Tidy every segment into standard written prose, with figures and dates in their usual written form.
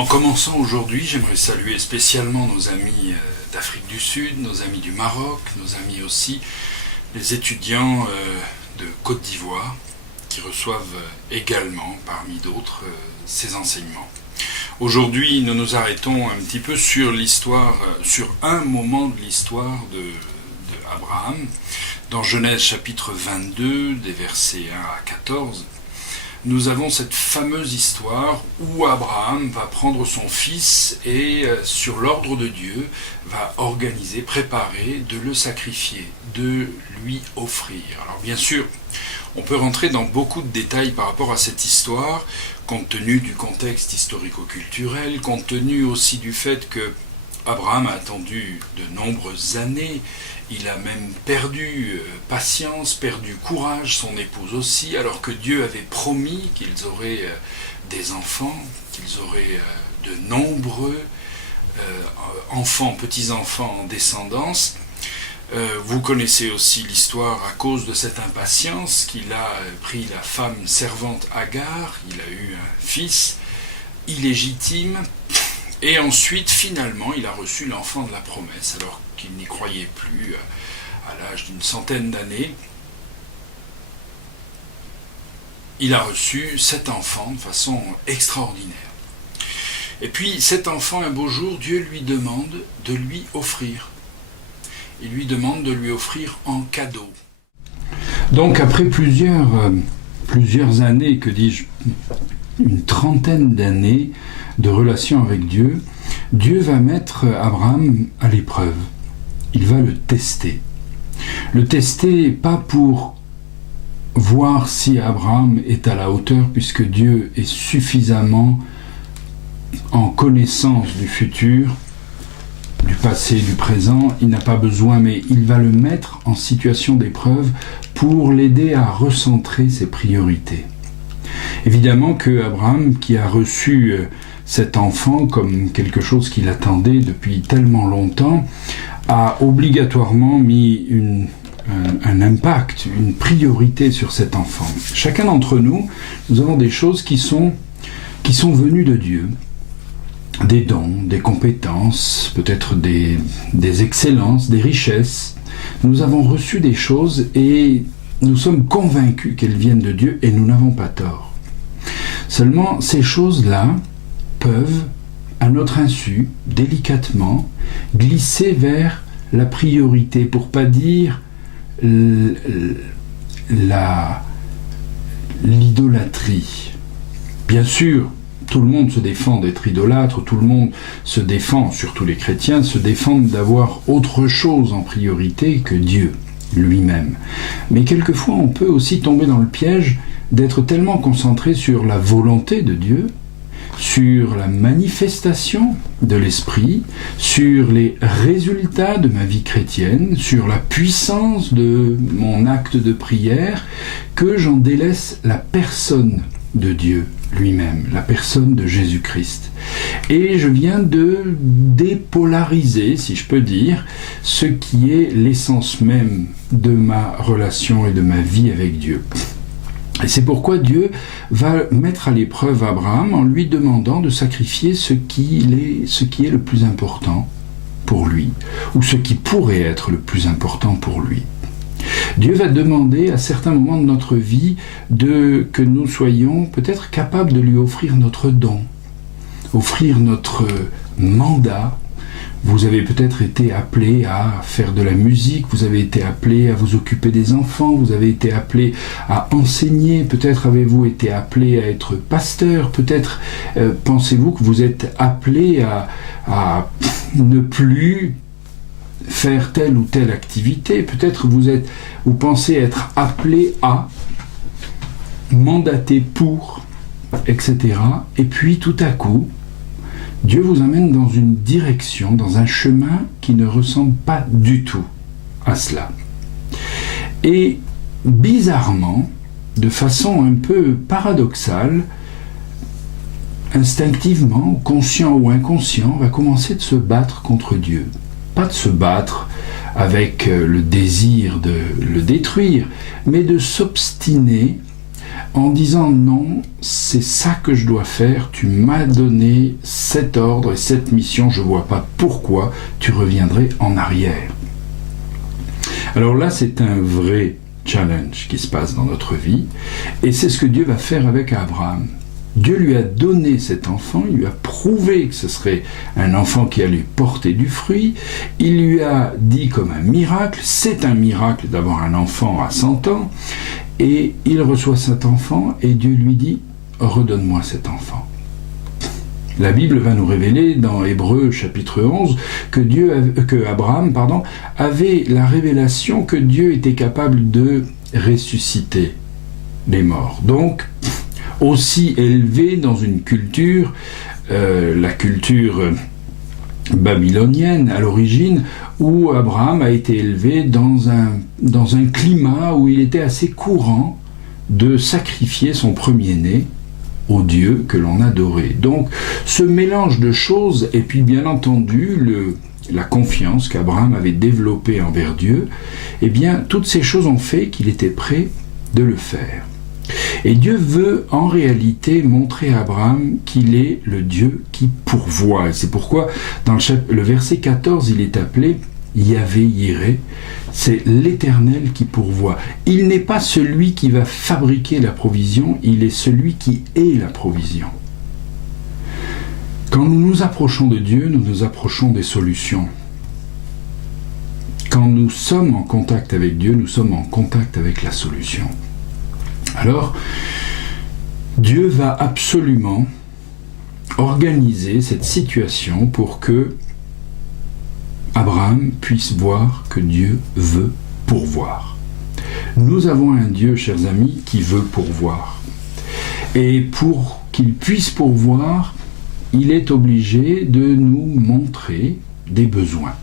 En commençant aujourd'hui, j'aimerais saluer spécialement nos amis d'Afrique du Sud, nos amis du Maroc, nos amis aussi, les étudiants de Côte d'Ivoire, qui reçoivent également, parmi d'autres, ces enseignements. Aujourd'hui, nous nous arrêtons un petit peu sur l'histoire, sur un moment de l'histoire de Abraham, dans Genèse chapitre 22, des versets 1 à 14. Nous avons cette fameuse histoire où Abraham va prendre son fils et, sur l'ordre de Dieu, va organiser, préparer de le sacrifier, de lui offrir. Alors bien sûr, on peut rentrer dans beaucoup de détails par rapport à cette histoire, compte tenu du contexte historico-culturel, compte tenu aussi du fait que Abraham a attendu de nombreuses années, il a même perdu patience, perdu courage, son épouse aussi, alors que Dieu avait promis qu'ils auraient des enfants, qu'ils auraient de nombreux enfants, petits-enfants en descendance. Vous connaissez aussi l'histoire à cause de cette impatience qu'il a pris la femme servante Agar, il a eu un fils illégitime, et ensuite finalement il a reçu l'enfant de la promesse alors qu'il n'y croyait plus à l'âge d'une centaine d'années. Il a reçu cet enfant de façon extraordinaire. Et puis cet enfant, un beau jour, Dieu lui demande de lui offrir. Il lui demande de lui offrir en cadeau. Donc après plusieurs années, que dis-je, une trentaine d'années de relation avec Dieu, Dieu va mettre Abraham à l'épreuve. Il va le tester. Le tester pas pour voir si Abraham est à la hauteur, puisque Dieu est suffisamment en connaissance du futur, du passé, du présent, il n'a pas besoin, mais il va le mettre en situation d'épreuve pour l'aider à recentrer ses priorités. Évidemment que Abraham, qui a reçu cet enfant comme quelque chose qu'il attendait depuis tellement longtemps, a obligatoirement mis un impact, une priorité sur cet enfant. Chacun d'entre nous, nous avons des choses qui sont venues de Dieu. Des dons, des compétences, peut-être des excellences, des richesses. Nous avons reçu des choses et nous sommes convaincus qu'elles viennent de Dieu et nous n'avons pas tort. Seulement, ces choses-là peuvent, à notre insu, délicatement, glisser vers la priorité, pour pas dire l'idolâtrie. Bien sûr, tout le monde se défend d'être idolâtre, tout le monde se défend, surtout les chrétiens, se défendent d'avoir autre chose en priorité que Dieu lui-même. Mais quelquefois, on peut aussi tomber dans le piège d'être tellement concentré sur la volonté de Dieu, sur la manifestation de l'Esprit, sur les résultats de ma vie chrétienne, sur la puissance de mon acte de prière, que j'en délaisse la personne de Dieu lui-même, la personne de Jésus-Christ. Et je viens de dépolariser, si je peux dire, ce qui est l'essence même de ma relation et de ma vie avec Dieu. Et c'est pourquoi Dieu va mettre à l'épreuve Abraham en lui demandant de sacrifier ce qui est le plus important pour lui, ou ce qui pourrait être le plus important pour lui. Dieu va demander à certains moments de notre vie que nous soyons peut-être capables de lui offrir notre don, offrir notre mandat. Vous avez peut-être été appelé à faire de la musique, vous avez été appelé à vous occuper des enfants, vous avez été appelé à enseigner, peut-être avez-vous été appelé à être pasteur, peut-être pensez-vous que vous êtes appelé à ne plus faire telle ou telle activité, peut-être vous pensez être appelé à, mandaté pour, etc. Et puis tout à coup, Dieu vous amène dans une direction, dans un chemin qui ne ressemble pas du tout à cela. Et bizarrement, de façon un peu paradoxale, instinctivement, conscient ou inconscient, on va commencer de se battre contre Dieu. Pas de se battre avec le désir de le détruire, mais de s'obstiner en disant non, c'est ça que je dois faire, tu m'as donné cet ordre et cette mission, je ne vois pas pourquoi tu reviendrais en arrière. Alors là, c'est un vrai challenge qui se passe dans notre vie, et c'est ce que Dieu va faire avec Abraham. Dieu lui a donné cet enfant, il lui a prouvé que ce serait un enfant qui allait porter du fruit, il lui a dit comme un miracle, c'est un miracle d'avoir un enfant à 100 ans, et il reçoit cet enfant, et Dieu lui dit, redonne-moi cet enfant. La Bible va nous révéler dans Hébreux chapitre 11 que Abraham avait la révélation que Dieu était capable de ressusciter les morts. Donc, aussi élevé dans une culture, la culture babylonienne à l'origine, où Abraham a été élevé dans un climat où il était assez courant de sacrifier son premier-né au Dieu que l'on adorait. Donc ce mélange de choses, et puis bien entendu la confiance qu'Abraham avait développée envers Dieu, eh bien toutes ces choses ont fait qu'il était prêt de le faire. Et Dieu veut en réalité montrer à Abraham qu'il est le Dieu qui pourvoit. Et c'est pourquoi dans le verset 14, il est appelé Yahvé Yireh, c'est l'Éternel qui pourvoit. Il n'est pas celui qui va fabriquer la provision, il est celui qui est la provision. Quand nous nous approchons de Dieu, nous nous approchons des solutions. Quand nous sommes en contact avec Dieu, nous sommes en contact avec la solution. Alors, Dieu va absolument organiser cette situation pour que Abraham puisse voir que Dieu veut pourvoir. Nous avons un Dieu, chers amis, qui veut pourvoir. Et pour qu'il puisse pourvoir, il est obligé de nous montrer des besoins.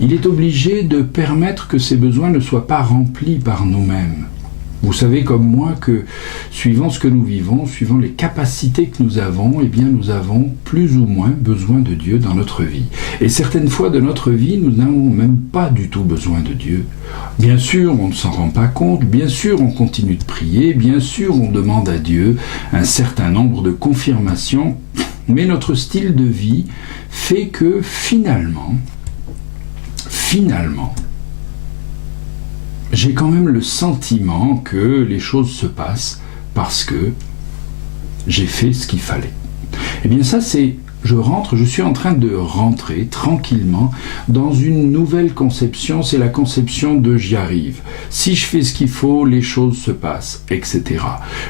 Il est obligé de permettre que ces besoins ne soient pas remplis par nous-mêmes. Vous savez comme moi que, suivant ce que nous vivons, suivant les capacités que nous avons, eh bien nous avons plus ou moins besoin de Dieu dans notre vie. Et certaines fois de notre vie, nous n'avons même pas du tout besoin de Dieu. Bien sûr, on ne s'en rend pas compte, bien sûr, on continue de prier, bien sûr, on demande à Dieu un certain nombre de confirmations, mais notre style de vie fait que finalement, j'ai quand même le sentiment que les choses se passent parce que j'ai fait ce qu'il fallait. Eh bien ça c'est, je suis en train de rentrer tranquillement dans une nouvelle conception, c'est la conception de j'y arrive. Si je fais ce qu'il faut, les choses se passent, etc.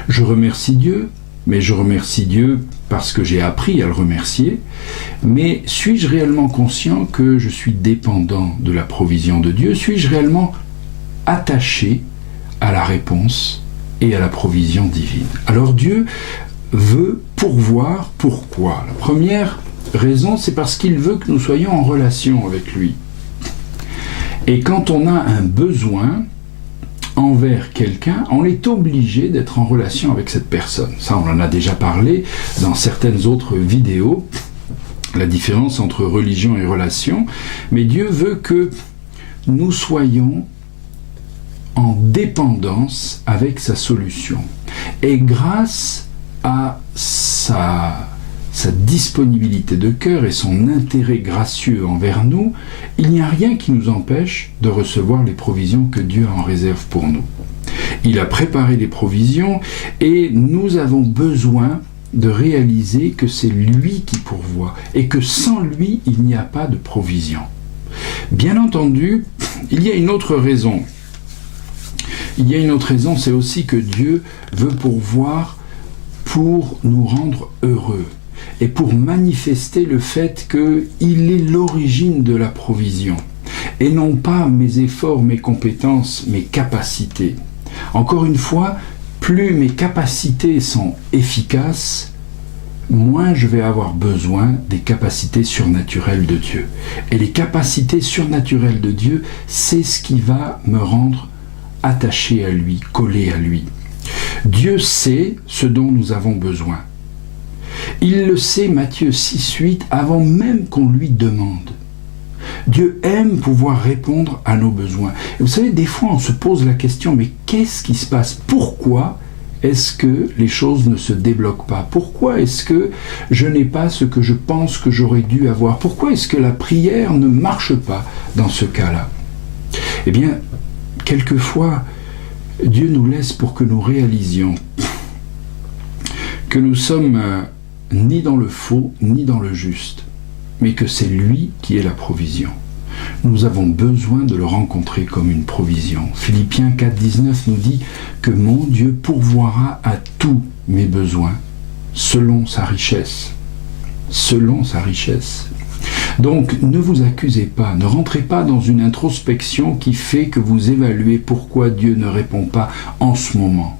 Je remercie Dieu, mais je remercie Dieu parce que j'ai appris à le remercier, mais suis-je réellement conscient que je suis dépendant de la provision de Dieu? Suis-je réellement attaché à la réponse et à la provision divine? Alors Dieu veut pourvoir. Pourquoi? La première raison, c'est parce qu'il veut que nous soyons en relation avec lui. Et quand on a un besoin envers quelqu'un, on est obligé d'être en relation avec cette personne. Ça, on en a déjà parlé dans certaines autres vidéos, la différence entre religion et relation. Mais Dieu veut que nous soyons en dépendance avec sa solution. Et grâce à sa disponibilité de cœur et son intérêt gracieux envers nous, il n'y a rien qui nous empêche de recevoir les provisions que Dieu a en réserve pour nous. Il a préparé les provisions et nous avons besoin de réaliser que c'est lui qui pourvoit et que sans lui, il n'y a pas de provision. Bien entendu, il y a une autre raison. Il y a une autre raison, c'est aussi que Dieu veut pourvoir pour nous rendre heureux et pour manifester le fait qu'il est l'origine de la provision et non pas mes efforts, mes compétences, mes capacités. Encore une fois, plus mes capacités sont efficaces, moins je vais avoir besoin des capacités surnaturelles de Dieu. Et les capacités surnaturelles de Dieu, c'est ce qui va me rendre attaché à lui, collé à lui. Dieu sait ce dont nous avons besoin. Il le sait, Matthieu 6:8, avant même qu'on lui demande. Dieu aime pouvoir répondre à nos besoins. Et vous savez, des fois on se pose la question, mais qu'est-ce qui se passe? Pourquoi est-ce que les choses ne se débloquent pas? Pourquoi est-ce que je n'ai pas ce que je pense que j'aurais dû avoir? Pourquoi est-ce que la prière ne marche pas dans ce cas-là? Eh bien, quelquefois, Dieu nous laisse pour que nous réalisions que nous sommes ni dans le faux, ni dans le juste, mais que c'est lui qui est la provision. Nous avons besoin de le rencontrer comme une provision. Philippiens 4,19 nous dit que mon Dieu pourvoira à tous mes besoins selon sa richesse. Selon sa richesse. Donc ne vous accusez pas, ne rentrez pas dans une introspection qui fait que vous évaluez pourquoi Dieu ne répond pas en ce moment.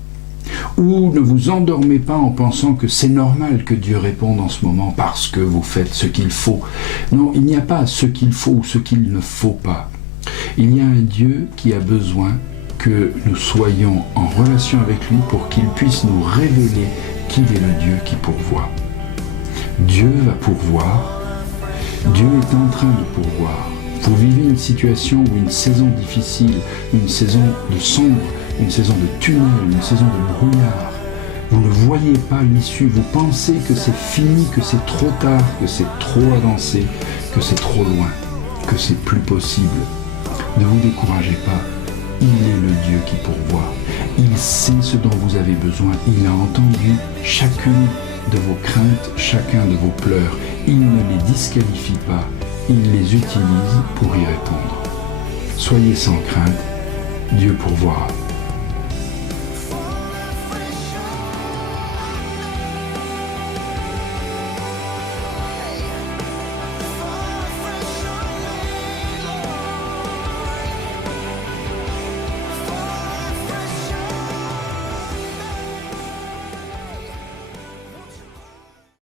Ou ne vous endormez pas en pensant que c'est normal que Dieu réponde en ce moment parce que vous faites ce qu'il faut. Non, il n'y a pas ce qu'il faut ou ce qu'il ne faut pas. Il y a un Dieu qui a besoin que nous soyons en relation avec lui pour qu'il puisse nous révéler qu'il est le Dieu qui pourvoit. Dieu va pourvoir. Dieu est en train de pourvoir. Vous vivez une situation ou une saison difficile, une saison de sombre, une saison de tunnel, une saison de brouillard. Vous ne voyez pas l'issue, vous pensez que c'est fini, que c'est trop tard, que c'est trop avancé, que c'est trop loin, que c'est plus possible. Ne vous découragez pas, il est le Dieu qui pourvoit. Il sait ce dont vous avez besoin, il a entendu chacune de vos craintes, chacun de vos pleurs. Il ne les disqualifie pas, il les utilise pour y répondre. Soyez sans crainte, Dieu pourvoira.